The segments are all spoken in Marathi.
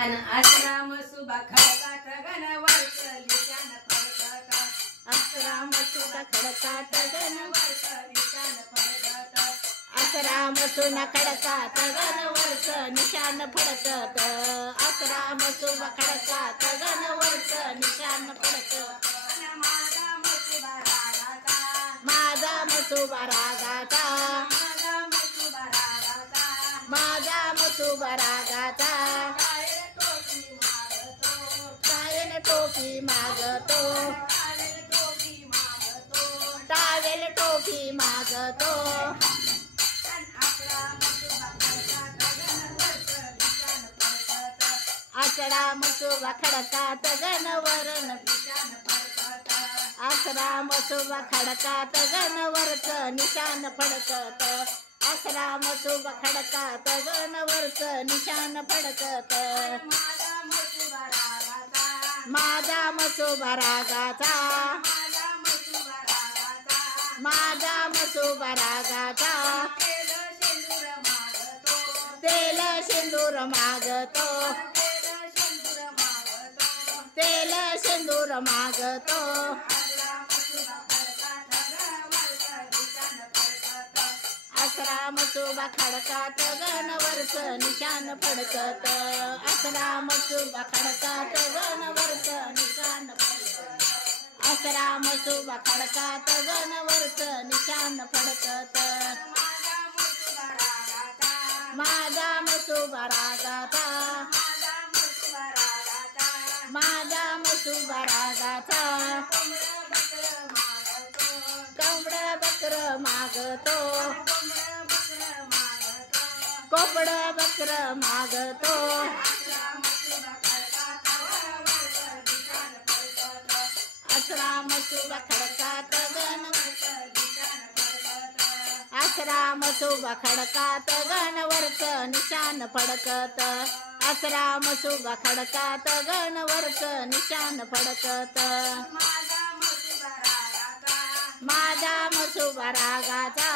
अन आश्रम सुबा खडकात गणवर्ष लिशान फडकत आश्रम सुना खडकात गणवर्ष लिशान फडकत आश्रम सुना खडकात गणवर्ष निशान फडकत आश्रम सुना खडकात गणवर्ष निशान फडकत माझा मसुबा रागाचा माझा मसुबा रागाचा टावेल टोपी मागतो टावेल टोपी मागतो आसरा मसुबा खडकात गणवरण आसरा मसुबा खडकात गणवरच निशान फडकत आसरा मसुबा खडकात गणवरच निशान फडकत माझा मसुबा रागाचा माझा मसुबा रागाचा तेल शेंदूर मागतो तेल शेंदूर मागतो आसरा मसुबा खडकात गणवरच निशान फडकत आसरा मसुबा खडकात गणवरच निशान फडकत आसरा मसुबा खडकात गणवरच निशान फडकत माझा मसुबा रागाचा माझा मसुबा रागाचा कोंबड बकर मागतो कोंबड बकर मागतो आसरा मसुबा खडकात आसरा मसुबा खडकात गणवरच निशान फडकत आसरा मसुबा खडकात गणवरच निशान फडकत माझा मसुबा रागाचा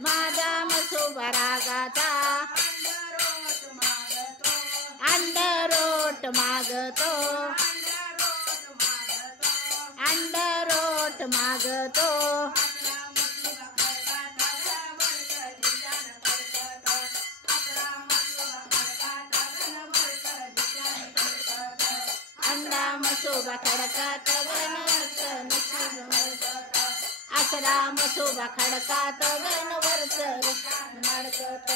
माझा मसुबा रागाचा अंडरोट मागतो अंडरोट मागतो अंडा मसुबा खडकात गणवरच निशान आसरा मसुबा खडकात गणवरच मडकत